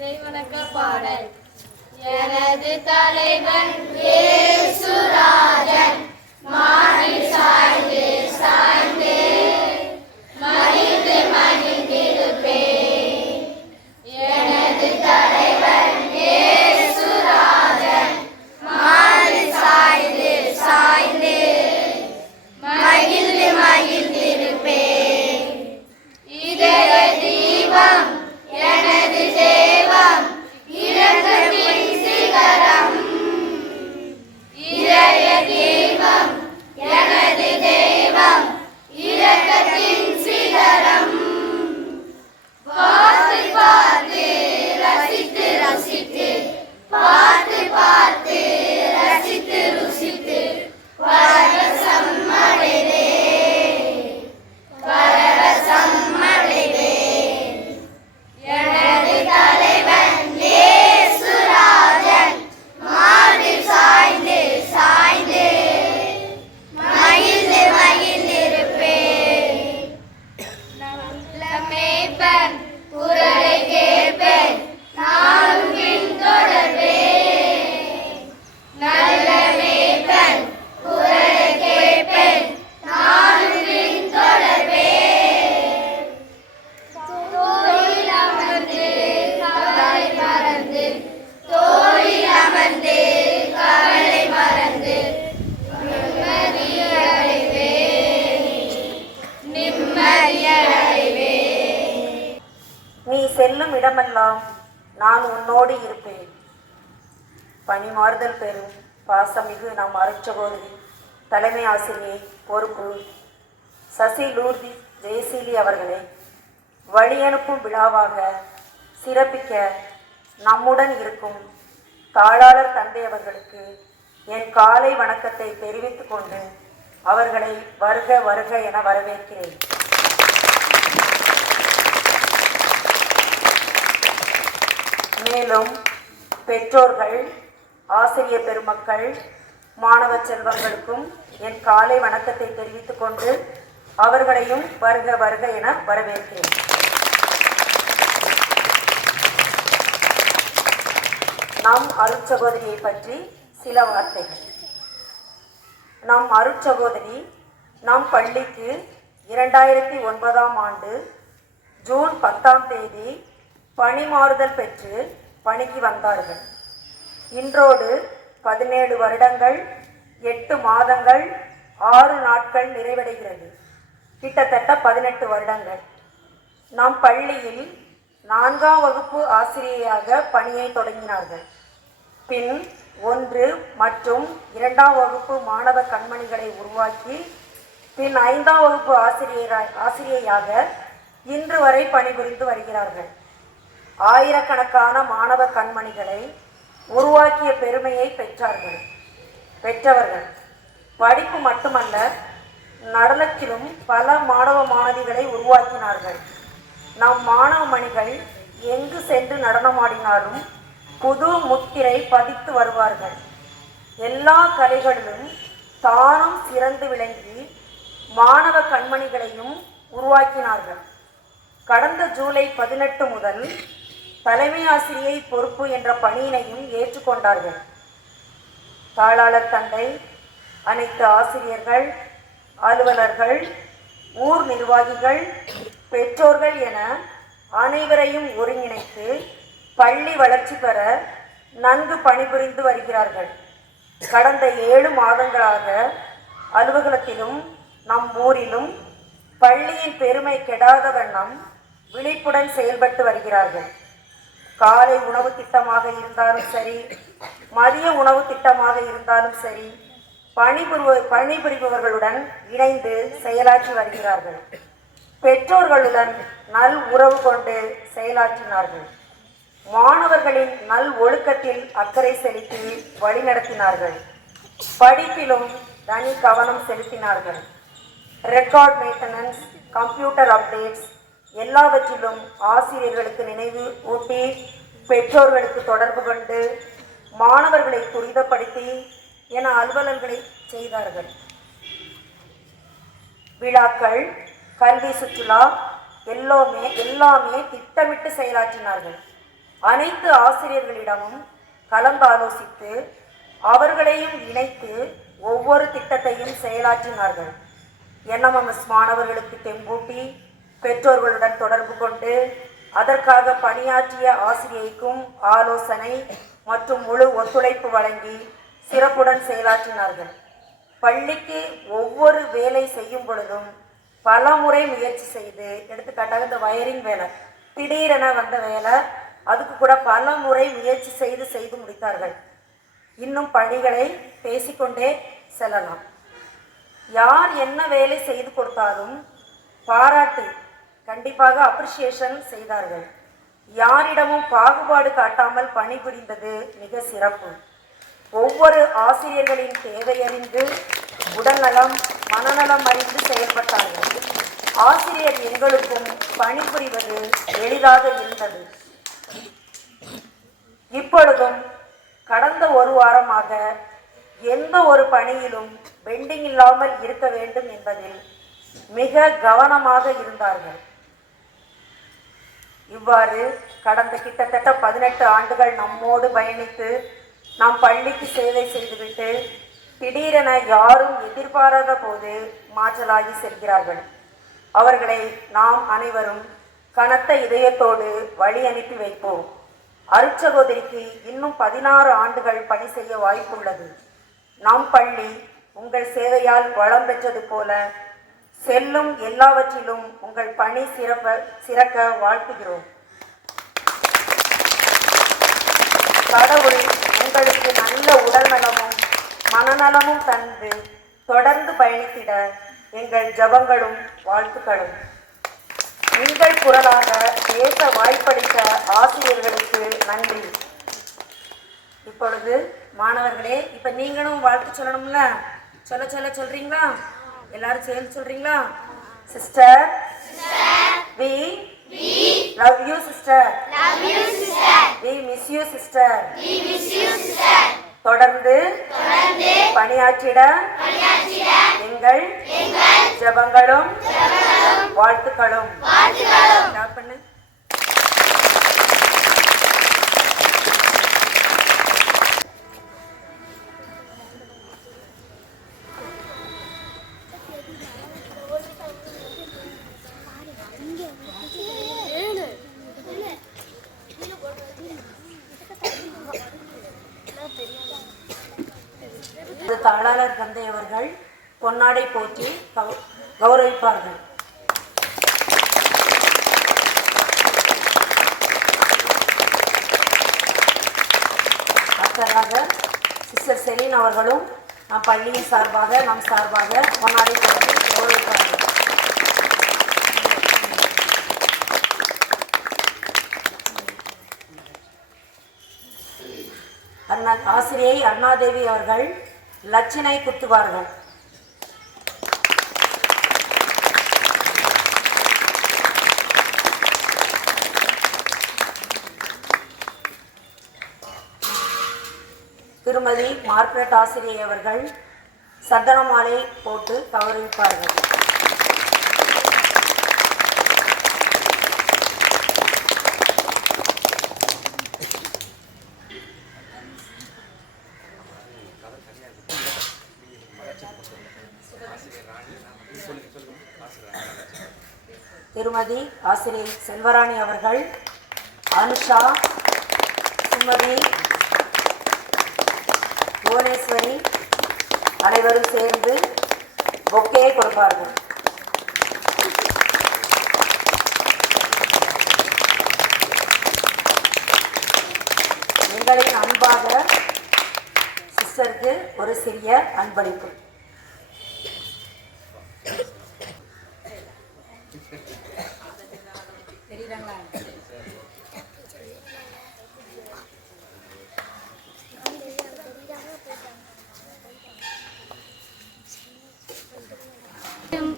இறைவணக்க பாடல். எனது தலைவன் இயேசுராஜன் மாறில் சாய்ந்து சாய்ந்து மகிழ்ந்து மகிழ்ந்திருப்பேன். எனது தலைவன் இயேசுராஜன் மாறில் சாய்ந்து சாய்ந்து மகிழ்ந்து மகிழ்ந்திருப்பேன். இதய தீபம் எனது தேவம் இரக்கத்தின் சிகரம். இதய தீபம் எனது தேவம் இரக்கத்தின் சிகரம். பார்த்து பார்த்து ரசித்து ரசித்து பார்த்து பார்த்து ரசித்து ருசித்து பரவசம் அடைவேன் பரவசம் அடைவேன். எனது தலைவன் இயேசுராஜன் மார்பில் சாய்ந்து சாய்ந்து மகிழ்ந்து மகிழ்ந்திருப்பேன். நல்ல மேய்ப்பன் குரலை கேட்பேன் நானும் பின்தொடர்வேன். நல்ல மேய்ப்பன் குரலை கேட்பேன் நானும் பின்தொடர்வேன். தோளில் அமர்ந்து கவலை மறந்து தோளில் அமர்ந்து கவலை மறந்து நிம்மதி அடைவேன் நிம்மதி அடைவேன். நீ செல்லும் இடமெல்லாம் நான் உன்னோடு இருப்பேன். பணிமாறுதல் பெறும் பாசமிகு நம் அருட்சகோதரி தலைமை ஆசிரியை பொறுப்பு சசி லூர்தி ஜெயசீலி அவர்களை வழியனுப்பும் விழாவாக சிறப்பிக்க நம்முடன் இருக்கும் தாளாளர் தந்தை அவர்களுக்கு என் காலை வணக்கத்தை தெரிவித்துக் கொண்டு அவர்களை வருக வருக என வரவேற்கிறேன். மேலும் பெற்றோர்கள், ஆசிரியர் பெருமக்கள், மாணவ செல்வங்களுக்கும் என் காலை வணக்கத்தை தெரிவித்துக் கொண்டு அவர்களையும் வருக வருக என வரவேற்கிறேன். நம் அருட்சகோதரியை பற்றி சில வார்த்தைகள். நம் அருட்சகோதரி நம் பள்ளிக்கு 2009ஆம் ஆண்டு ஜூன் 10ஆம் தேதி பணிமாறுதல் பெற்று பணிக்கு வந்தார்கள். இன்றோடு 17 வருடங்கள் 8 மாதங்கள் 6 நாட்கள் நிறைவடைகிறது. கிட்டத்தட்ட 18 வருடங்கள். நம் பள்ளியில் 4ஆம் வகுப்பு ஆசிரியையாக பணியை தொடங்கினார்கள். பின் 1 மற்றும் 2ஆம் வகுப்பு மாணவ கண்மணிகளை உருவாக்கி பின் 5ஆம் வகுப்பு ஆசிரியையாக இன்று வரை பணிபுரிந்து வருகிறார்கள். ஆயிரக்கணக்கான மாணவ கண்மணிகளை உருவாக்கிய பெருமையை பெற்றவர்கள். படிப்பு மட்டுமல்ல, நடனத்திலும் பல மாணவ மாணவிகளை உருவாக்கினார்கள். நம் மாணவ மணிகள் எங்கு சென்று நடனமாடினாலும் புது முத்திரை பதித்து வருவார்கள். எல்லா கலைகளிலும் தானும் சிறந்து விளங்கி மாணவ கண்மணிகளையும் உருவாக்கினார்கள். கடந்த ஜூலை 18 முதல் தலைமை ஆசிரியை பொறுப்பு என்ற பணியினையும் ஏற்றுக்கொண்டார்கள். தாளாளர் தந்தை, அனைத்து ஆசிரியர்கள், அலுவலர்கள், ஊர் நிர்வாகிகள், பெற்றோர்கள் என அனைவரையும் ஒருங்கிணைத்து பள்ளி வளர்ச்சி பெற நன்கு பணிபுரிந்து வருகிறார்கள். கடந்த 7 மாதங்களாக அலுவலகத்திலும் நம் ஊரிலும் பள்ளியின் பெருமை கெடாத வண்ணம் விழிப்புடன் செயல்பட்டு வருகிறார்கள். காலை உணவு திட்டமாக இருந்தாலும் சரி, மதிய உணவு திட்டமாக இருந்தாலும் சரி, பணிபுரிபவர்களுடன் இணைந்து செயலாற்றி வருகிறார்கள். பெற்றோர்களுடன் நல் உறவு கொண்டு செயலாற்றினார்கள். மாணவர்களின் நல் ஒழுக்கத்தில் அக்கறை செலுத்தி வழிநடத்தினார்கள். படிப்பிலும் தனி கவனம் செலுத்தினார்கள். ரெக்கார்ட் மெயின்டெனன்ஸ், கம்ப்யூட்டர் அப்டேட்ஸ் எல்லாவற்றிலும் ஆசிரியர்களுக்கு நினைவு ஊட்டி, பெற்றோர்களுக்கு தொடர்பு கொண்டு மாணவர்களை துரிதப்படுத்தி என அலுவலர்களை செய்தார்கள். விழாக்கள், கல்வி சுற்றுலா எல்லாமே திட்டமிட்டு செயலாற்றினார்கள். அனைத்து ஆசிரியர்களிடமும் கலந்தாலோசித்து அவர்களையும் இணைத்து ஒவ்வொரு திட்டத்தையும் செயலாற்றினார்கள். என்எம்எம்எஸ் மாணவர்களுக்கு தெம்பூட்டி பெற்றோர்களுடன் தொடர்பு கொண்டு அதற்காக பணியாற்றிய ஆசிரியைக்கும் ஆலோசனை மற்றும் முழு ஒத்துழைப்பு வழங்கி சிறப்புடன் செயலாற்றினார்கள். பள்ளிக்கு ஒவ்வொரு வேலை செய்யும் பொழுதும் பல முறை முயற்சி செய்து, எடுத்துக்காட்டாக இந்த வயரிங் வேலை திடீரென வந்த வேலை, அதுக்கு கூட பல முறை முயற்சி செய்து முடித்தார்கள். இன்னும் பணிகளை பேசிக்கொண்டே செல்லலாம். யார் என்ன வேலை செய்து கொடுத்தாலும் பாராட்டு, கண்டிப்பாக அப்ரிசியேஷன் செய்தார்கள். யாரிடமும் பாகுபாடு காட்டாமல் பணிபுரிந்தது மிக சிறப்பு. ஒவ்வொரு ஆசிரியர்களின் தேவையறிந்து உடல்நலம் மனநலம் அறிந்து செயல்பட்டார்கள். ஆசிரியர் எங்களுக்கும் பணிபுரிவது எளிதாக இருந்தது. இப்பொழுதும் கடந்த ஒரு வாரமாக எந்த ஒரு பணியிலும் பெண்டிங் இல்லாமல் இருக்க வேண்டும் என்பதில் மிக கவனமாக இருந்தார்கள். இவ்வாறு கடந்த கிட்டத்தட்ட 18 ஆண்டுகள் நம்மோடு பயணித்து நாம் பள்ளிக்கு சேவை செய்துவிட்டு திடீரென யாரும் எதிர்பாராத போது மாற்றலாகி செல்கிறார்கள். அவர்களை நாம் அனைவரும் கனத்த இதயத்தோடு வழி அனுப்பி வைப்போம். அருட்சகோதரிக்கு இன்னும் 16 ஆண்டுகள் பணி செய்ய வாய்ப்புள்ளது. நம் பள்ளி உங்கள் சேவையால் வளம் பெற்றது போல செல்லும் எல்லாவற்றிலும் உங்கள் பணி சிறக்க வாழ்த்துகிறோம். கடவுள் உங்களுக்கு நல்ல உடல் நலமும் மனநலமும் தந்து தொடர்ந்து பயணித்திட எங்கள் ஜபங்களும் வாழ்த்துக்களும். உங்கள் குரலாக பேச வாய்ப்பளித்த ஆசிரியர்களுக்கு நன்றி. இப்பொழுது மாணவர்களே, இப்ப நீங்களும் வாழ்த்து சொல்லணும்ல, சொல்றீங்களா? எல்லாரும் சேர்ந்து சொல்றீங்களா? Sister, we love you sister, we miss you sister, தொடர்ந்து பணியாற்றிட எங்கள் ஜெபங்களும் வாழ்த்துக்களும். தாளாளர் தந்தை அவர்கள் பொன்னாடை போற்றி கௌரவிப்பார்கள். அடுத்ததாக சிஸ்டர் செலின் அவர்களும் நம் பள்ளியின் சார்பாக நம் சார்பாக பொன்னாடை போற்றி கௌரவிப்பார்கள். ஆசிரியை அருணாதேவி அவர்கள் லட்சணை குத்துவார்கள். திருமதி மார்க்ரெட் ஆசிரியை அவர்கள் சந்தன மாலை போட்டு கௌரவிப்பார்கள். திருமதி ஆசிரியை செல்வராணி அவர்கள் அனுஷா, சுமதி, புவனேஸ்வரி அனைவரும் சேர்ந்து பொக்கேயை கொடுப்பார்கள். எங்களின் அன்பாக சிஸ்டருக்கு ஒரு சிறிய அன்பளிப்பு.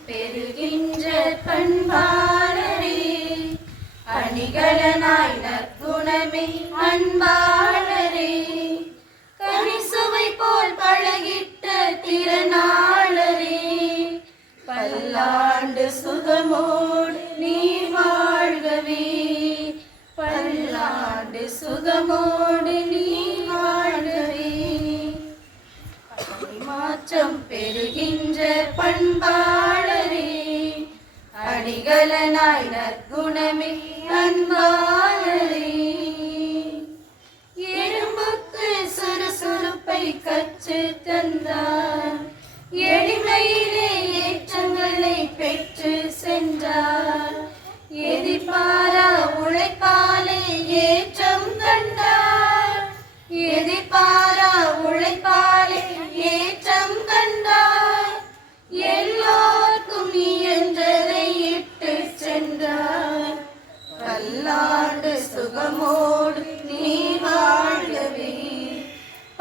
பெருகின்ற பண்பாளரே, அணிகலனாய் நற்குணமே அன்பாளரே, கனிசுவை போல் பழகிட்ட திறனாளரே, பல்லாண்டு சுகமோடு நீ வாழ்கவே, பல்லாண்டு சுகமோடு நீ வாழவே. மாற்றம் பெறுகின்ற பண்பாளரே, அணிகலனாய் நற்குணமே அன்பாளரே. எறும்புக்கு சுறுசுறுப்பை கற்று தந்தார், எளிமையிலே ஏற்றங்களை பெற்று சென்றார். எதிர்பாரா உழைப்பாலே ஏற்றம் கண்டார், எதிர்பாரா உழைப்பாலே ஏற்றம் கண்டார். எல்லோருக்கும் நீ என்றதை இட்டு சென்றார். பல்லாண்டு சுகமோடு நீ வாழ்கவே,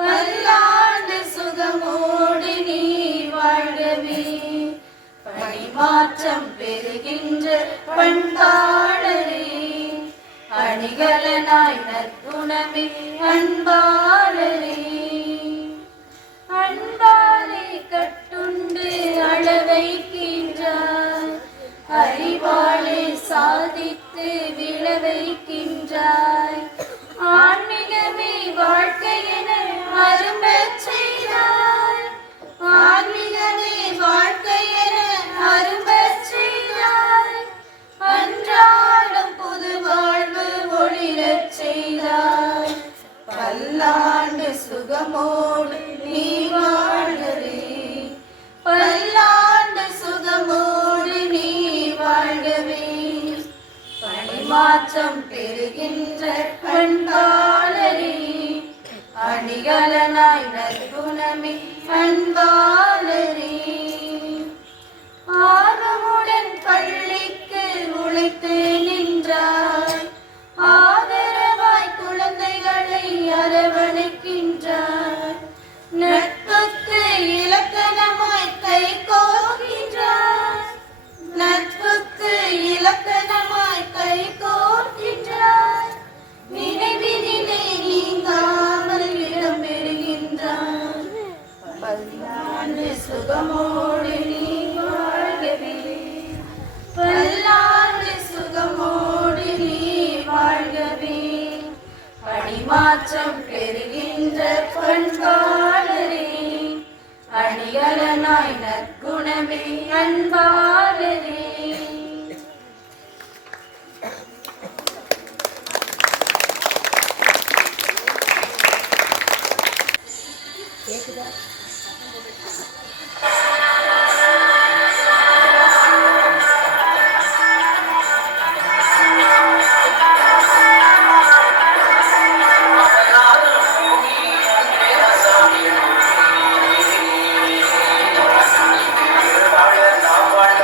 பல்லாண்டு சுகமோடு நீ வாழ்கவே. பணிமாற்றம் பெறுகின்ற பண்பாளரே, அணிகலனாய் நற்குணமே அன்பாளரே. அன்பாலே கட்டுண்டு அளவைக்கின்றார், அறிவாளே சாதித்து விளைவைக்கின்றாய். ஆன்மீகமே வாழ்க்கையென அரும்பச் செய்தாய், ஆன்மீகமே வாழ்க்கையென அரும்பச் செய்தாய். அன்றாடம் புது வாழ்வு ஒளிரச் செய்தாய். பல்லாண்டு சுகமோடு நீ வாழ்கவே, பல்லாண்டு சுகமோடு நீ வாழ்கவே. பணிமாற்றம் பெறுகின்ற பண்பாளரே, அணிகலனாய் நற்குணமே அன்பாளரே. ஆர்வமுடன் பள்ளிக்கு உழைத்து நின்றாய், ஆதரவாய் குழந்தைகளை அரவணைக்கின்றார். நட்புக்கு இலக்கணமாய் கை கோர்க்கின்றார், நட்புக்கு இலக்கணமாய் கை கோர்க்கின்றார். நினைவினிலே நீங்காமல் இடம் பெறுகின்றார். பல்லாண்டு சுகமோடு நீ வாழ்கவே, பல்லாண்டு சுகமோடு நீ வாழ்கவே. பணிமாற்றம் பெறுகின்ற பண்பாளரே, அணிகலனாய் நற்குணமே அன்பாளரே. வாழ்க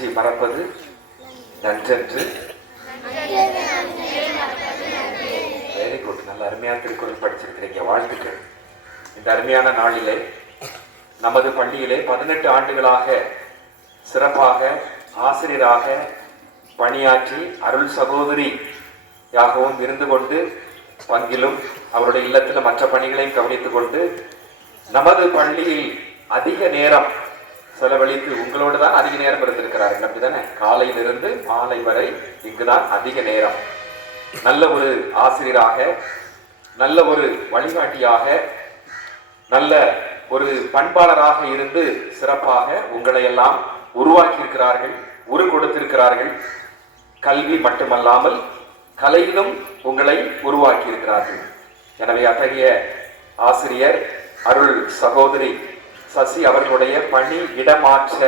அஞ்சி மறப்பது நன்றென்று. வெரி குட், நல்ல அருமையான திருக்குறள் படிச்சிருக்கிறீங்க, வாழ்த்துக்கள். இந்த அருமையான நாளிலே நமது பள்ளியிலே 18 ஆண்டுகளாக சிறப்பாக ஆசிரியராக பணியாற்றி அருள் சகோதரியாகவும் இருந்து கொண்டு பங்கிலும் அவருடைய இல்லத்தில் மற்ற பணிகளையும் கவனித்துக் கொண்டு நமது பள்ளியில் அதிக நேரம் செலவழித்து உங்களோடு தான் அதிக நேரம் இருந்திருக்கிறார்கள், அப்படிதானே? காலையிலிருந்து மாலை வரை இங்குதான் அதிக நேரம். நல்ல ஒரு ஆசிரியராக, நல்ல ஒரு வழிகாட்டியாக, நல்ல ஒரு பண்பாளராக இருந்து சிறப்பாக உங்களை எல்லாம் உருவாக்கி இருக்கிறார்கள், உரு கொடுத்திருக்கிறார்கள். கல்வி மட்டுமல்லாமல் கலையிலும் உங்களை உருவாக்கி இருக்கிறார்கள். எனவே அத்தகைய ஆசிரியர் அருள் சகோதரி சசி அவர்களுடைய பணி இடமாற்ற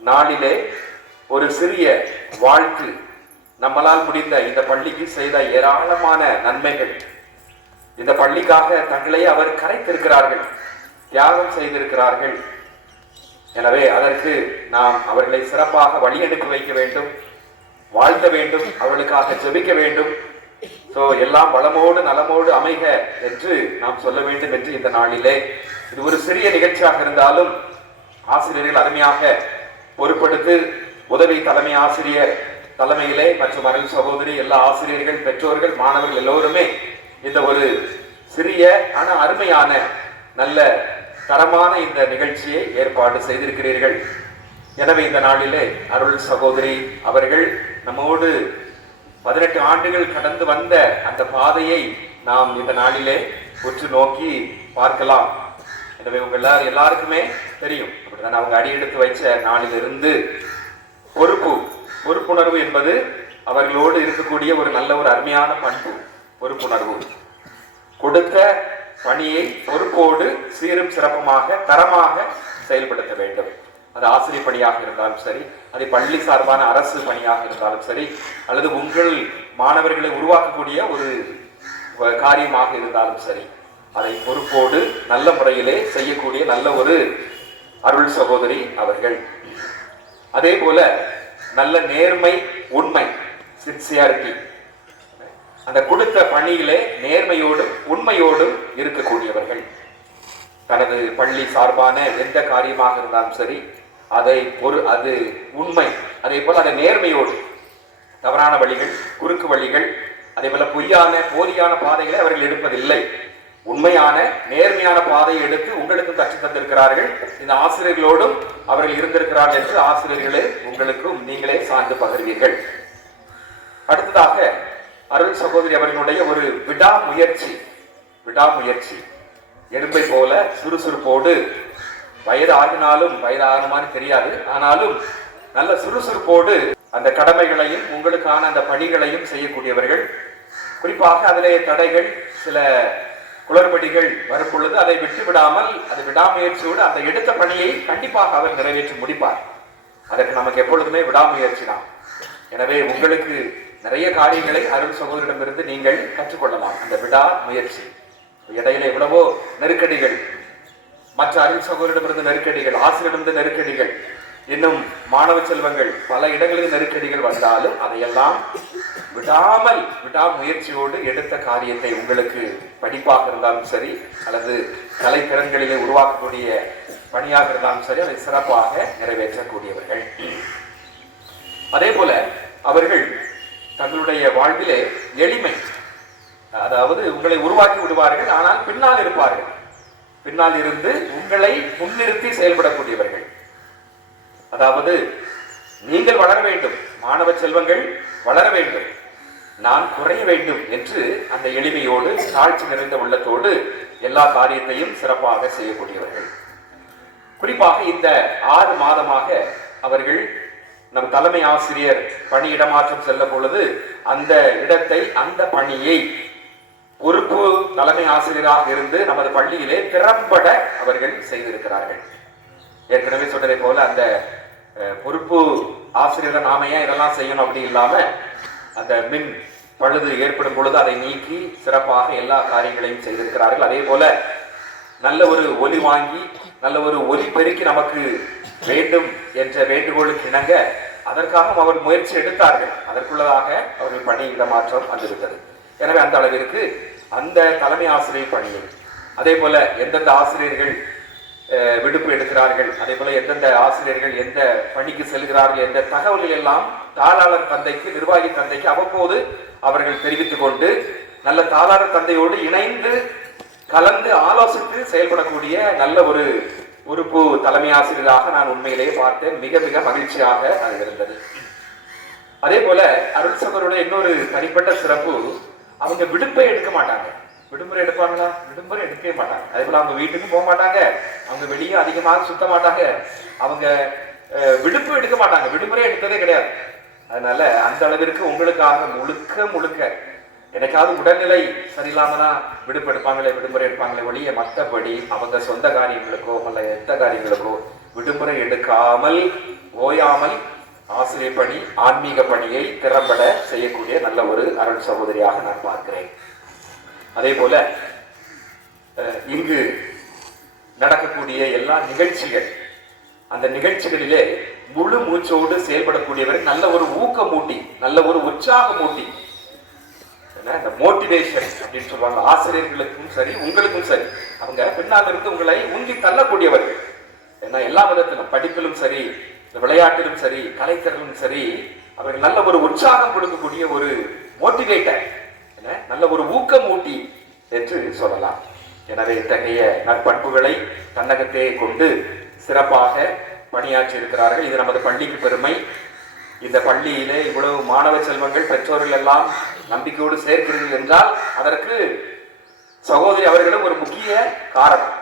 நாளிலே ஒரு சிறிய வாழ்த்து, நம்மளால் முடிந்த இந்த பள்ளிக்கு செய்த ஏராளமான நன்மைகள், இந்த பள்ளிக்காக தங்களை அவர் கரைத்திருக்கிறார்கள், தியாகம் செய்திருக்கிறார்கள். எனவே அதற்கு நாம் அவர்களை சிறப்பாக வழி அனுப்பி வைக்க வேண்டும், வாழ்த்த வேண்டும், அவர்களுக்காக ஜெபிக்க வேண்டும். எல்லாம் வளமோடு நலமோடு அமைக என்று நாம் சொல்ல வேண்டும் என்று இந்த நாளிலே, இது ஒரு சிறிய நிகழ்ச்சியாக இருந்தாலும் ஆசிரியர்கள் அருமையாக பொறுப்படுத்து உதவி தலைமை ஆசிரியர் தலைமையிலே மற்றும் அருள் சகோதரி, எல்லா ஆசிரியர்கள், பெற்றோர்கள், மாணவர்கள் எல்லோருமே இந்த ஒரு சிறிய ஆனா அருமையான நல்ல தரமான இந்த நிகழ்ச்சியை ஏற்பாடு செய்திருக்கிறீர்கள். எனவே இந்த நாளிலே அருள் சகோதரி அவர்கள் நம்மோடு 18 ஆண்டுகள் கடந்து வந்த அந்த பாதையை நாம் இந்த நாளிலே உற்று நோக்கி பார்க்கலாம். எனவே உங்க எல்லாருக்குமே தெரியும், அப்படிதான் அவங்க அடியெடுத்து வைச்ச நாளிலிருந்து பொறுப்புணர்வு என்பது அவர்களோடு இருக்கக்கூடிய ஒரு நல்ல ஒரு அருமையான பண்பு. பொறுப்புணர்வு, கொடுத்த பணியை பொறுப்போடு சீரும் சிறப்புமாக தரமாக செயல்படுத்த வேண்டும். அது ஆசிரியர் பணியாக இருந்தாலும் சரி, அது பள்ளி சார்பான அரசு பணியாக இருந்தாலும் சரி, அல்லது உங்கள் மாணவர்களை உருவாக்கக்கூடிய ஒரு காரியமாக இருந்தாலும் சரி, அதை பொறுப்போடு நல்ல முறையிலே செய்யக்கூடிய நல்ல ஒரு அருள் சகோதரி அவர்கள். அதே போல நல்ல நேர்மை, உண்மை, சின்சியாரிட்டி, அந்த கொடுத்த பணியிலே நேர்மையோடும் உண்மையோடும் இருக்கக்கூடியவர்கள். தனது பள்ளி சார்பான எந்த காரியமாக இருந்தாலும் சரி, அது உண்மை, அதே போல அந்த நேர்மையோடு, தவறான வழிகள், குறுக்கு வழிகள், அதே போல போலியான பாதைகளை அவர்கள் எடுப்பதில்லை. உண்மையான நேர்மையான பாதையை எடுத்து உங்களுக்கு கற்றுத் தந்திருக்கிறார்கள். இந்த ஆசிரியர்களோடும் அவர்கள் இருந்திருக்கிறார்கள் என்று ஆசிரியர்களே உங்களுக்கும் நீங்களே சார்ந்து பகிர்வீர்கள். அடுத்ததாக அருள் சகோதரி அவர்களுடைய ஒரு விடாமுயற்சி, எறும்பை போல சுறுசுறுப்போடு, வயது ஆகுமான்னு தெரியாது, ஆனாலும் நல்ல சுறுசுறுப்போடு அந்த கடமைகளையும் உங்களுக்கான அந்த பணிகளையும் செய்யக்கூடியவர்கள். குறிப்பாக அதிலே தடைகள், சில குளறுபடிகள் வரும் பொழுது அதை விட்டு விடாமல், அது விடாமுயற்சியோடு அந்த எடுத்த பணியை கண்டிப்பாக அவர் நிறைவேற்றி முடிப்பார். அதற்கு நமக்கு எப்பொழுதுமே விடாமுயற்சி தான். எனவே உங்களுக்கு நிறைய காரியங்களை அருள் சகோதரிடமிருந்து நீங்கள் கற்றுக்கொள்ளலாம். அந்த விடாமுயற்சி, இடையில எவ்வளவோ நெருக்கடிகள், மற்ற அருள் சகோதரிடமிருந்து நெருக்கடிகள், ஆசிரியரிடமிருந்து நெருக்கடிகள், இன்னும் மாணவ செல்வங்கள் பல இடங்களில் நெருக்கடிகள் வந்தாலும் அதையெல்லாம் விடாமுயற்சியோடு எடுத்த காரியத்தை, உங்களுக்கு படிப்பாக இருந்தாலும் சரி அல்லது கலைத்திறன்களிலே உருவாக்கக்கூடிய பணியாக இருந்தாலும் சரி, அதை சிறப்பாக நிறைவேற்றக்கூடியவர்கள். அதே போல அவர்கள் தங்களுடைய வாழ்விலே எளிமை, அதாவது உங்களை உருவாக்கி விடுவார்கள், ஆனால் பின்னால் இருப்பார்கள். பின்னால் இருந்து உங்களை முன்னிறுத்தி செயல்படக்கூடியவர்கள். அதாவது நீங்கள் வளர வேண்டும், மாணவ செல்வங்கள் வளர வேண்டும், நான் குறைய வேண்டும் என்று அந்த எளிமையோடு, தாழ்ச்சி நிறைந்த உள்ளத்தோடு எல்லா காரியத்தையும் சிறப்பாக செய்யக்கூடியவர்கள். குறிப்பாக இந்த 6 மாதமாக அவர்கள் நம் தலைமை ஆசிரியர் பணி இடமாற்றம் செல்ல பொழுது அந்த இடத்தை, அந்த பணியை பொறுப்பு தலைமை ஆசிரியராக இருந்து நமது பள்ளியிலே திறம்பட அவர்கள் செய்திருக்கிறார்கள். ஏற்கனவே சொன்னதை போல அந்த பொறுப்பு ஆசிரியரை நாம ஏன் இதெல்லாம் செய்யணும் அப்படி இல்லாம, அந்த மின் பழுது ஏற்படும் பொழுது அதை நீக்கி சிறப்பாக எல்லா காரியங்களையும் செய்திருக்கிறார்கள். அதே போல நல்ல ஒரு ஒலி வாங்கி, நல்ல ஒரு ஒலி பெருக்கி நமக்கு வேண்டும் என்ற வேண்டுகோளுக்கு இணங்க அதற்காக அவர் முயற்சி எடுத்தார்கள். அதற்குள்ளதாக அவர்கள் பணி இடமாற்றம் வந்துவிட்டது. எனவே அந்த அளவிற்கு அந்த தலைமை ஆசிரியர் பணியை, அதே போல எந்தெந்த ஆசிரியர்கள் விடுப்பு எடுக்கிறார்கள், அதே போல எந்தெந்த ஆசிரியர்கள் எந்த பணிக்கு செல்கிறார்கள் என்ற தகவல்கள் எல்லாம் தாளாளர் தந்தைக்கு, நிர்வாகி தந்தைக்கு அவ்வப்போது அவர்கள் தெரிவித்துக் கொண்டு நல்ல தாளாளர் தந்தையோடு இணைந்து கலந்து ஆலோசித்து செயல்படக்கூடிய நல்ல ஒரு உறுப்பு தலைமை ஆசிரியராக நான் உண்மையிலேயே பார்த்தேன். மிக மிக மகிழ்ச்சியாக அது இருந்தது. அதே போல அருள் சகோதரோட இன்னொரு தனிப்பட்ட சிறப்பு, அவங்க விடுப்பை எடுக்க மாட்டாங்க. விடுமுறை எடுப்பாங்களா? விடுமுறை எடுக்கவே மாட்டாங்க. அதே போல அவங்க வீட்டுக்கும் போக மாட்டாங்க, அவங்க வெளியே அதிகமாக சுத்த மாட்டாங்க, அவங்க விடுப்பு எடுக்க மாட்டாங்க, விடுமுறை எடுத்ததே கிடையாது. அதனால அந்த அளவிற்கு உங்களுக்காக முழுக்க முழுக்க எனக்காவது உடல்நிலை சரியில்லாமனா விடுப்பு எடுப்பாங்களே, விடுமுறை எடுப்பாங்களே ஒழிய மற்றபடி அவங்க சொந்த காரியங்களுக்கோ அல்ல எந்த காரியங்களுக்கோ விடுமுறை எடுக்காமல் ஓயாமல் ஆசிரியர் பணி, ஆன்மீக பணியை திறம்பட செய்யக்கூடிய நல்ல ஒரு அருள் சகோதரியாக நான் பார்க்கிறேன். அதே போல இங்கு நடக்கக்கூடிய எல்லா நிகழ்ச்சிகள், அந்த நிகழ்ச்சிகளிலே முழு மூச்சோடு செயல்படக்கூடியவர், நல்ல ஒரு ஊக்கமூட்டி, நல்ல ஒரு உற்சாகமூட்டி, இந்த மோட்டிவேஷன் அப்படின்னு சொல்லுவாங்க. ஆசிரியர்களுக்கும் சரி உங்களுக்கும் சரி, அவங்க பின்னால் இருந்து உங்களை உந்தி தள்ளக்கூடியவர்கள். ஏன்னா எல்லா விதத்திலும், படிப்பிலும் சரி, விளையாட்டிலும் சரி, கலைத்திறனும் சரி, அவர்கள் நல்ல ஒரு உற்சாகம் கொடுக்கக்கூடிய ஒரு மோட்டிவேட்டர், நல்ல ஒரு ஊக்கமூட்டி என்று சொல்லலாம். எனவே இத்தகைய நற்பண்புகளை தன்னகத்தே கொண்டு சிறப்பாக பணியாற்றி இருக்கிறார்கள். இது நமது பள்ளிக்கு பெருமை. இந்த பள்ளியிலே இவ்வளவு மாணவ செல்வங்கள், பெற்றோர்கள் எல்லாம் நம்பிக்கையோடு சேர்க்கிறீர்கள் என்றால் அதற்கு சகோதரி அவர்களும் ஒரு முக்கிய காரணம்.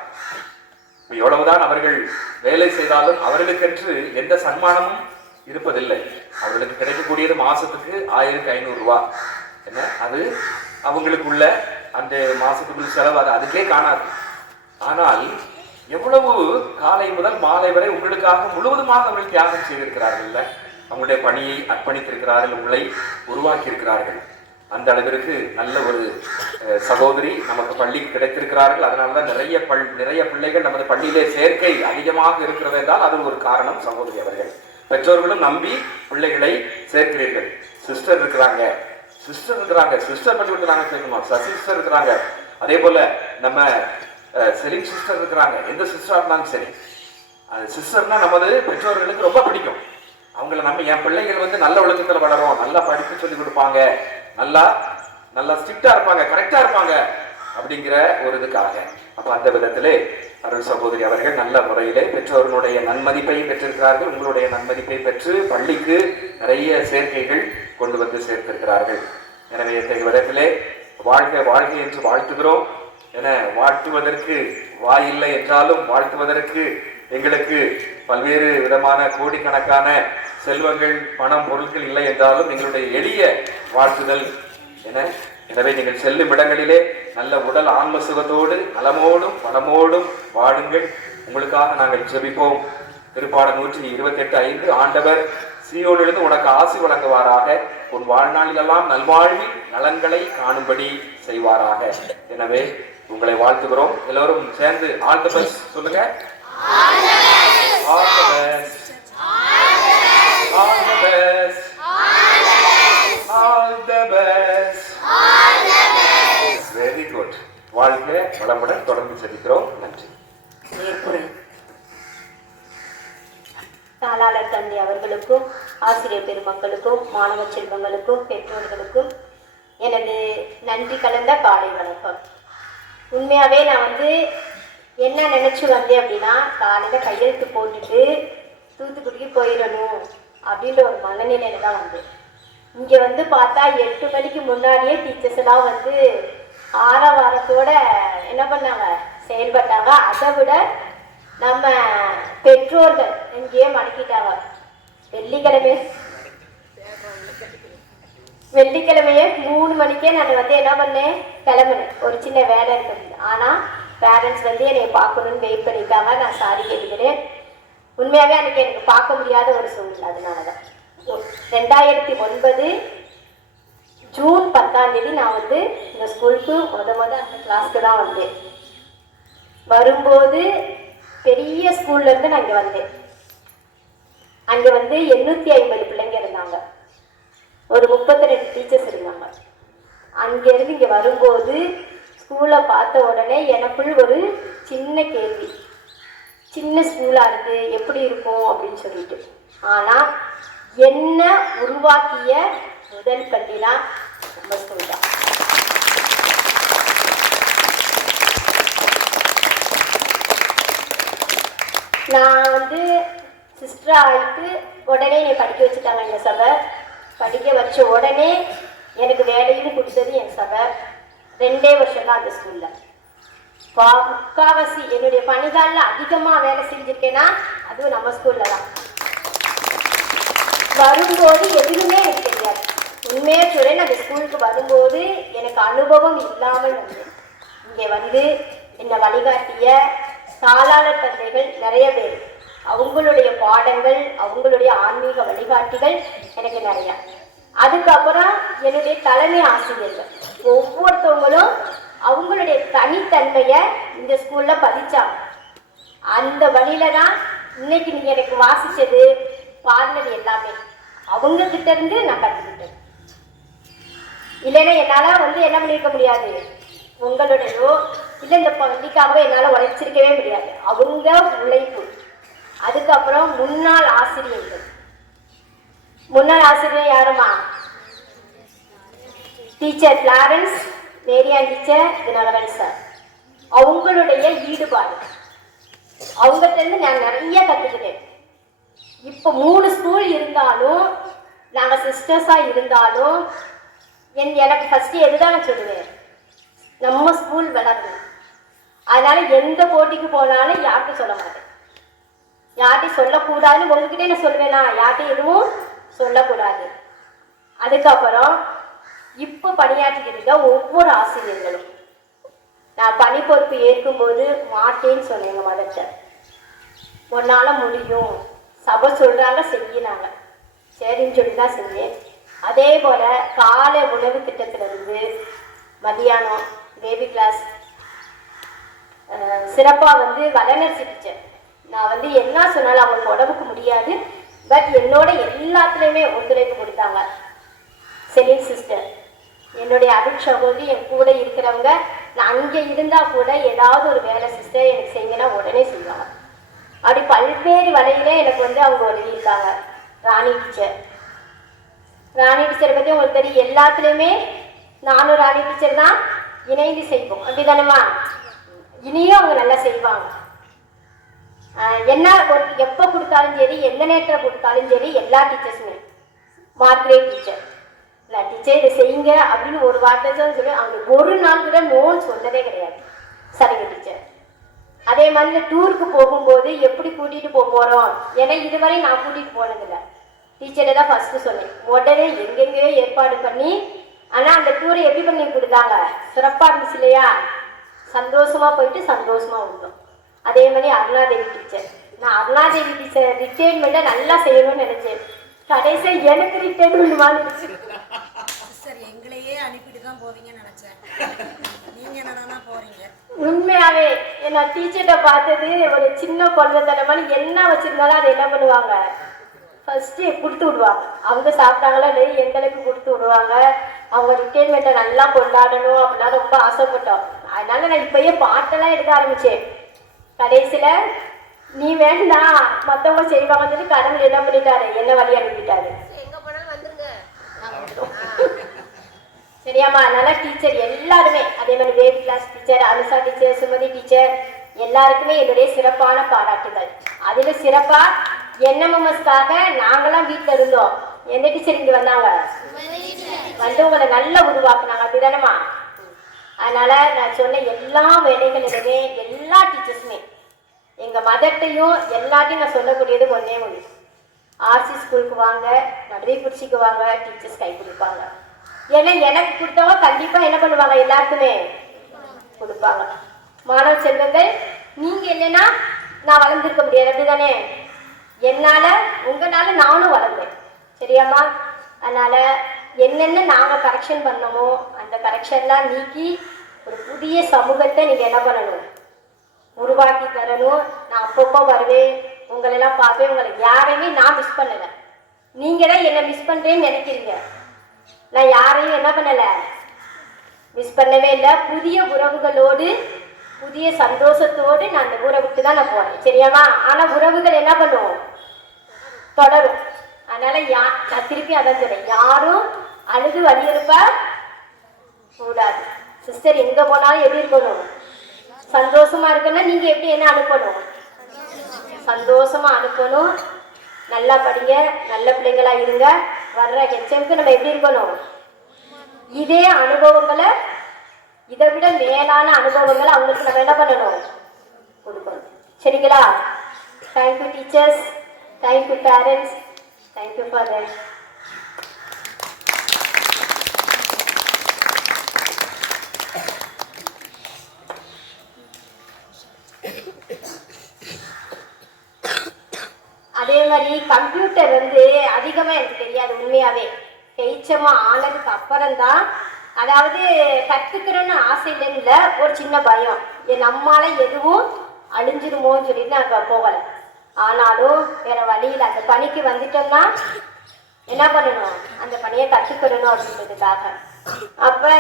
எவ்வளவுதான் அவர்கள் வேலை செய்தாலும் அவர்களுக்கென்று எந்த சன்மானமும் இருப்பதில்லை. அவர்களுக்கு கிடைக்கக்கூடியது மாசத்துக்கு 1500 ரூபாய். என்ன அது அவங்களுக்குள்ள அந்த மாசத்துக்குள்ள செலவு, அது அதுக்கே காணாது. ஆனால் எவ்வளவு காலை முதல் மாலை வரை உங்களுக்காக முழுவதுமாக அவர்கள் தியாகம் செய்திருக்கிறார்கள். அவங்களுடைய பணியை அர்ப்பணித்திருக்கிறார்கள், உங்களை உருவாக்கி இருக்கிறார்கள். அந்த அளவிற்கு நல்ல ஒரு சகோதரி நமக்கு பள்ளிக்கு கிடைத்திருக்கிறார்கள். அதனாலதான் நிறைய பிள்ளைகள் நமது பள்ளியிலே சேர்க்கை அதிகமாக இருக்கிறது என்றால் அது ஒரு காரணம் சகோதரி அவர்கள். பெற்றோர்களும் நம்பி பிள்ளைகளை சேர்க்கிறீர்கள். சிஸ்டர் இருக்கிறாங்க, சிஸ்டர் பண்ணி விட்டு நாங்க சேர்க்கணும், சிஸ்டர் இருக்கிறாங்க. அதே போல நம்ம செலிங் சிஸ்டர் இருக்கிறாங்க. எந்த சிஸ்டரா இருந்தாலும் சரி, சிஸ்டர்னா நமது பெற்றோர்களுக்கு ரொம்ப பிடிக்கும். அவங்களை நம்ம, என் பிள்ளைகள் நல்ல ஒழுக்கத்தில் வளரும், நல்லா படிப்பு சொல்லி கொடுப்பாங்க, நல்லா ஸ்ட்ரிக்டா இருப்பாங்க, கரெக்டா இருப்பாங்க அப்படிங்கிற ஒரு இதுக்காக. அப்ப அந்த விதத்திலே அருள் சகோதரி அவர்கள் நல்ல முறையிலே பெற்றோர்களுடைய நன்மதிப்பை பெற்றிருக்கிறார்கள். உங்களுடைய நன்மதிப்பை பெற்று பள்ளிக்கு நிறைய சேர்க்கைகள் கொண்டு வந்து சேர்த்திருக்கிறார்கள். எனவே இத்தகைய விதத்திலே வாழ்க வாழ்க என்று வாழ்த்துகிறோம். என வாழ்த்துவதற்கு வாயில்லை என்றாலும், வாழ்த்துவதற்கு எங்களுக்கு பல்வேறு விதமான கோடிக்கணக்கான செல்வங்கள், பணம், பொருட்கள் இல்லை என்றாலும் எங்களுடைய எளிய வாழ்த்துதல் எனவே நீங்கள் செல்லும் இடங்களிலே நல்ல உடல் ஆன்ம சுகத்தோடு நலமோடும் வளமோடும் வாழுங்கள். உங்களுக்காக நாங்கள் ஜெபிப்போம். திருப்பாடல் 128:5 ஆண்டவர் சீயோனிலிருந்து உனக்கு ஆசி வழங்குவாராக, உன் வாழ்நாளிலெல்லாம் நல்வாழ்வில் நலன்களை காணும்படி செய்வாராக. எனவே உங்களை வாழ்த்துகிறோம். எல்லோரும் சேர்ந்து ஆல் தி பெஸ்ட் சொல்லுங்க. All the best, all the best, all the best, all the best. Very good. வாழ்க வளமுடன். தொடர்ந்து செல்கிறோம். நன்றி. தாளாளர் தந்தை அவர்களுக்கும், ஆசிரியர் பெருமக்களுக்கும், மாணவ செல்வங்களுக்கும், பெற்றோர்களுக்கும் எனது நன்றி கலந்த காலை வணக்கம். உண்மையாகவே நான் என்ன நினச்சி வந்தேன் அப்படின்னா, காலையில் கையெழுத்து போட்டுட்டு தூத்துக்குடிக்கு போயிடணும் அப்படின்ற ஒரு மனநிலையில தான் வந்தேன். இங்கே பார்த்தா 8 மணிக்கு முன்னாடியே டீச்சர்ஸ் எல்லாம் ஆரவாரத்தோட என்ன பண்ணாங்க, செயல்பட்டாங்க. அதை விட நம்ம பெற்றோர்கள் இங்கேயே மடக்கிட்டாங்க. வெள்ளிக்கிழமையே 3 மணிக்கே நான் என்ன பண்ணேன், கிளம்புனேன். ஒரு சின்ன வேலை இருக்குது. ஆனால் பேரண்ட்ஸ் என்னை பார்க்கணுன்னு வெயிட் பண்ணிட்டாங்க. நான் சாரி கேட்டுக்கிறேன். உண்மையாகவே அன்றைக்கி எனக்கு பார்க்க முடியாத ஒரு சூழ்நிலை. அதனால தான் 2009 ஜூன் 10 நான் இந்த ஸ்கூலுக்கு முத அந்த கிளாஸ்க்கு தான் வந்தேன். வரும்போது பெரிய ஸ்கூல்லேருந்து நான் இங்கே வந்தேன். அங்கே வந்து 850 பிள்ளைங்க இருந்தாங்க, ஒரு 32 டீச்சர்ஸ் இருந்தாங்க. அங்கேருந்து இங்கே வரும்போது ஸ்கூலை பார்த்த உடனே எனக்குள் ஒரு சின்ன கேள்வி, சின்ன ஸ்கூலாக இருக்குது எப்படி இருக்கும் அப்படின்னு சொல்லிட்டு. ஆனால் என்ன உருவாக்கிய முதல் பள்ளினா நம்ம ஸ்கூல் தான். நான் வந்து சிஸ்டர் ஆகிட்டு உடனே என்னை படிக்க வச்சுட்டாங்க எங்கள் சபை. படிக்க வச்ச உடனே எனக்கு வேலையும் கொடுத்தது என் சபை. 2 வருஷம் தான் அந்த ஸ்கூலில். முக்காவாசி என்னுடைய பணிகாலில் அதிகமாக வேலை செஞ்சுருக்கேன்னா அதுவும் நம்ம ஸ்கூலில் தான். வரும்போது எதுவுமே எனக்கு தெரியாது. உண்மையாக சொல்றேன், அந்த ஸ்கூலுக்கு வரும்போது எனக்கு அனுபவம் இல்லாமல் வந்து இங்கே வந்து என்னை வழிகாட்டிய தாளாளர் தந்தைகள் நிறைய பேர், அவங்களுடைய பாடங்கள், அவங்களுடைய ஆன்மீக வழிகாட்டிகள் எனக்கு நிறையா. அதுக்கப்புறம் என்னுடைய தலைமை ஆசிரியர்கள் ஒவ்வொருத்தவங்களும் அவங்களுடைய தனித்தன்மையை இந்த ஸ்கூலில் பதிச்சாங்க. அந்த வழியில தான் இன்னைக்கு நீங்கள் எனக்கு வாசித்தது பாடினது எல்லாமே அவங்க கிட்ட இருந்து நான் கற்றுக்கிட்டேன். இல்லைன்னா என்னால் வந்து என்ன பண்ணியிருக்க முடியாது, உங்களுடையோ இல்லை இந்த பள்ளிக்காகவோ என்னால் உழைச்சிருக்கவே முடியாது. அவங்க உழைப்பு. அதுக்கப்புறம் முன்னாள் ஆசிரியர்கள். முன்னாள் ஆசிரியர் யாருமா? Teacher Clarence, Marian teacher, Dinakaran sir. அவங்களுடைய ஈடுபாடு, அவங்ககிட்ட நான் நிறைய கற்றுக்கிட்டேன். இப்போ 3 ஸ்கூல் இருந்தாலும் நாங்கள் சிஸ்டர்ஸாக இருந்தாலும் எனக்கு ஃபஸ்ட்டு எதுதான் நான் சொல்லுவேன், நம்ம ஸ்கூல் வளரணும். அதனால எந்த போட்டிக்கு போனாலும் யார்கிட்டும் சொல்ல மாட்டேன், யார்கிட்டையும் சொல்லக்கூடாதுன்னு உங்ககிட்டே நான் சொல்லுவேனா, யார்கிட்டையும் எதுவும் சொல்லக்கூடாது. அதுக்கப்புறம் இப்போ பணியாற்றிக்கிட்டு இருக்க ஒவ்வொரு ஆசிரியர்களும் நான் பணி பொறுப்பு ஏற்கும்போது மாட்டேன்னு சொன்னேன். எங்கள் மதத்தை உன்னால் முடியும், சபை சொல்கிறாங்க செய்யினாங்க, சரின்னு சொல்லி தான் செஞ்சேன். அதே போல் காலை உணவு திட்டத்திலிருந்து மதியானம் பேபி கிளாஸ், சிறப்பாக வந்து வளர்ச்சி டீச்சர். நான் வந்து என்ன சொன்னாலும் அவங்களுக்கு உடம்புக்கு முடியாது, பட் என்னோட எல்லாத்துலேயுமே ஒத்துழைப்பு கொடுத்தாங்க. செலின் சிஸ்டர், என்னுடைய அருள் சகோதரி, என் கூட இருக்கிறவங்க. நான் அங்கே இருந்தால் கூட ஏதாவது ஒரு வேலை சிஸ்டர் எனக்கு செய்யுங்கன்னா உடனே செய்வாங்க. அப்படி பல்வேறு வழியில எனக்கு வந்து அவங்க உதவியிருக்காங்க. ராணி டீச்சர், ராணி டீச்சரை பற்றி உங்களுக்கு தெரியும், எல்லாத்துலேயுமே நானும் ராணி டீச்சர் தான் இணைந்து செய்வோம், அப்படி தானேம்மா? இனியும் அவங்க நல்லா செய்வாங்க. என்ன ஒரு எப்போ கொடுத்தாலும் சரி, எந்த நேரத்தில் கொடுத்தாலும் சரி, எல்லா டீச்சர்ஸுமே. மார்க்ரேட் டீச்சர், இல்லை டீச்சர் இதை செய்யுங்க அப்படின்னு ஒரு வார்த்தை தான் சொல்லி அவங்க ஒரு நாள் கூட நோன்னு சொன்னதே கிடையாது. சரிங்க டீச்சர். அதே மாதிரி டூருக்கு போகும்போது எப்படி கூட்டிகிட்டு போகிறோம், ஏன்னா இதுவரை நான் கூட்டிகிட்டு போனதில்லை, டீச்சரை தான் ஃபஸ்ட்டு சொன்னேன். உடனே எங்கெங்கேயோ ஏற்பாடு பண்ணி, ஆனால் அந்த டூரை எப்படி பண்ணி கொடுத்தாங்க, சிறப்பாக இருந்துச்சு இல்லையா? சந்தோஷமாக போயிட்டு சந்தோஷமாக வந்தோம். அதே மாதிரி அருணாதேவி டீச்சர், நான் அருணாதேவி டீச்சர் ரிட்டைர்மெண்ட்டை நல்லா செய்யணும்னு நினச்சேன். கடைசியாக எனக்கு ரிட்டைர்மெண்ட் வந்துச்சு. சார் எங்களையே அனுப்பிட்டு தான் போவீங்கன்னு நினச்சேன், நீங்கள் என்னன்னா போகிறீங்க. உண்மையாகவே நான் டீச்சர்கிட்ட பார்த்தது ஒரு சின்ன குழந்தைத்தனமான என்ன வச்சுருந்தாலும் அதை என்ன பண்ணுவாங்க, ஃபஸ்ட்டு கொடுத்து விடுவாங்க. அவங்க சாப்பிட்டாங்களா இல்லை எங்களுக்கு கொடுத்து விடுவாங்க. அவங்க ரிட்டைர்மெண்ட்டை நல்லா கொண்டாடணும் அப்படின்னா ரொம்ப ஆசைப்பட்டோம். அதனால நான் இப்போயே பாட்டெல்லாம் எடுக்க ஆரம்பித்தேன். கடைசியில் நீ வேண்டாம் மற்றவங்க செய்வாங்கன்னு சொல்லி கடவுள் என்ன பண்ணிட்டாரு, என்ன வழி அனுப்பிட்டாரு. எங்கே போனாலும் வந்துருங்க சரியாம்மா? அதனால டீச்சர் எல்லாருமே, அதே மாதிரி baby class teacher, Anusha teacher, Sumathi teacher, எல்லாருக்குமே என்னுடைய சிறப்பான பாராட்டுகள். அதில் சிறப்பாக என்எம்எஸ்க்காக நாங்களாம் வீட்டில் இருந்தோம். எந்த டீச்சர் இங்கே வந்தாங்க வந்து உங்களை நல்லா உருவாக்குனாங்க, அப்படிதானம்மா? அதனால நான் சொன்ன எல்லா வேலைகளிலுமே எல்லா டீச்சர்ஸுமே எங்கள் மதத்தையும் எல்லாத்தையும் நான் சொல்லக்கூடியது ஒன்றே ஒன்று, ஆர்சி ஸ்கூலுக்கு வாங்க, நடுவைக்குறிச்சிக்கு வாங்க, டீச்சர்ஸ் கை கொடுப்பாங்க. ஏன்னா எனக்கு கொடுத்தவங்க கண்டிப்பாக என்ன பண்ணுவாங்க, எல்லாருக்குமே கொடுப்பாங்க. மாணவ செல்வங்கள், நீங்கள் இல்லைன்னா நான் வளர்ந்துருக்க முடியாது, அப்படி தானே? என்னால் உங்களால் நானும் வளர்ந்தேன், சரியாம்மா? அதனால் என்னென்ன நாங்கள் கரெக்ஷன் பண்ணமோ அந்த கரெக்ஷன்லாம் நீக்கி ஒரு புதிய சமூகத்தை நீங்கள் என்ன பண்ணணும், உருவாக்கி தரணும். நான் அப்பப்போ வருவேன், உங்களெல்லாம் பார்ப்பேன். உங்களை யாரையுமே நான் மிஸ் பண்ணல. நீங்க தான் என்ன மிஸ் பண்றேன்னு நினைக்கிறீங்க. நான் யாரையும் என்ன பண்ணல, மிஸ் பண்ணவே இல்லை. புதிய உறவுகளோடு புதிய சந்தோஷத்தோடு நான் அந்த ஊரை விட்டு தான் நான் போறேன். சரியாமா? ஆனா உறவுகள் என்ன பண்ணுவோம், தொடரும். அதனால நான் திருப்பி அதான் சொல்றேன், யாரும் அழுது வலியிருப்ப கூடாது. சிஸ்டர் எங்க போனாலும் எப்படி இருக்கணும், சந்தோஷமா இருக்கணும்னா நீங்க எப்படி என்ன அனுப்பணும், சந்தோஷமா அனுப்பணும். நல்லா படிங்க, நல்ல பிள்ளைங்களா இருங்க. வர்ற ஹெச்எம்க்கு நம்ம எப்படி இருக்கணும், இதே அனுபவங்களை, இதை விட மேலான அனுபவங்களை அவங்களுக்கு நம்ம என்ன பண்ணணும், கொடுக்கணும். சரிங்களா? Thank you teachers, thank you parents, thank you father. அதே மாதிரி கம்ப்யூட்டர் வந்து அதிகமாக எனக்கு தெரியாது உண்மையாகவே. ஹெச்எம்மா ஆனதுக்கு அப்புறம்தான், அதாவது கற்றுக்கிறோன்னு ஆசை இல்லைன்னு ஒரு சின்ன பயம், நம்மளால எதுவும் அழிஞ்சிருமோன்னு சொல்லிட்டு நான் போகலை. ஆனாலும் வேற வழியில் அந்த பணிக்கு வந்துட்டோம்னா என்ன பண்ணணும், அந்த பணியை கற்றுக்கிறணும் அப்படின்றதுக்காக. அப்போ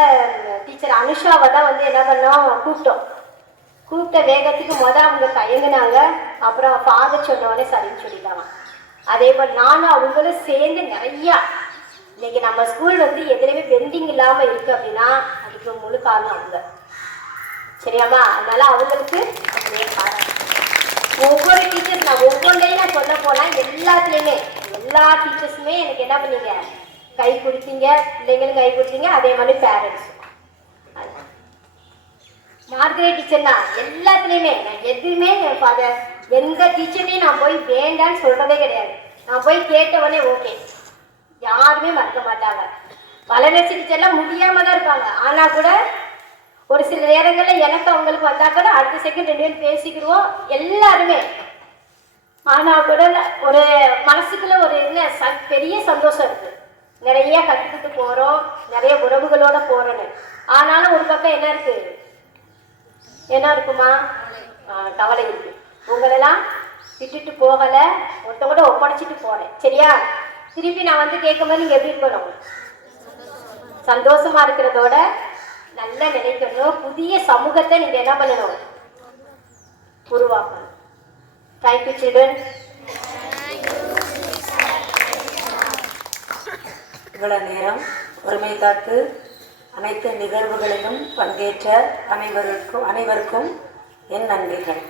டீச்சர் அனுஷாவை தான் வந்து என்ன பண்ணோம், கூப்பிட்ட வேகத்துக்கு அவங்க தயங்குனாங்க. அப்புறம் ஃபாதர் சொன்னோடனே சரின்னு சொல்லிட்டாங்க. அதே போல் நானும் அவங்களும் சேர்ந்து நிறையா, இன்னைக்கு நம்ம ஸ்கூல் வந்து எதுலையுமே பெண்டிங் இல்லாமல் இருக்கு அப்படின்னா அதுக்கு முழு காரணம் அவங்க. சரியாமா? அதனால அவங்களுக்கு அப்படியே காரணம். ஒவ்வொரு டீச்சர்ஸ் நான் ஒவ்வொன்றையும் நான் சொல்ல போனால் எல்லாத்துலேயுமே எல்லா டீச்சர்ஸுமே எனக்கு என்ன பண்ணீங்க, கை கொடுத்தீங்க. பிள்ளைங்களும் கை கொடுத்தீங்க, அதே மாதிரி பேரண்ட்ஸும். மார்கரெட் டீச்சர்னா எல்லாத்துலேயுமே நான் எதுவுமே எந்த டீச்சரையும் நான் போய் வேண்டான்னு சொல்கிறதே கிடையாது. நான் போய் கேட்டவொடனே ஓகே, யாருமே மறக்க மாட்டாங்க. வளர்ச்சி டீச்சர்லாம் முடியாமல் தான் இருப்பாங்க. ஆனால் கூட ஒரு சில நேரங்களில் எனக்கு அவங்களுக்கு வந்தால் கூட அடுத்த செகண்ட் 2 பேரும் பேசிக்கிடுவோம் எல்லாருமே. ஆனால் கூட ஒரு மனசுக்குள்ள ஒரு என்ன பெரிய சந்தோஷம் இருக்குது. நிறைய கற்றுக்கிட்டு போகிறோம், நிறைய உறவுகளோட போகிறோன்னு. ஆனாலும் ஒரு பக்கம் என்ன இருக்குது, என்ன இருக்குமா, கவலை இருக்கு. உங்களெல்லாம் விட்டுட்டு போகலை, ஒருத்தவங்க ஒப்படைச்சிட்டு போகிறேன். சரியா? திருப்பி நான் வந்து கேட்கும்போது நீங்கள் எப்படி இருக்கணும், சந்தோஷமா இருக்கிறதோட நல்லா நினைக்கணும். புதிய சமூகத்தை நீங்கள் என்ன பண்ணணும், உருவாக்கணும். Thank you children. இவ்வளவு நேரம் பொறுமை காத்து அனைத்து நிகழ்வுகளிலும் பங்கேற்ற அனைவருக்கும் என் நன்றிகள்.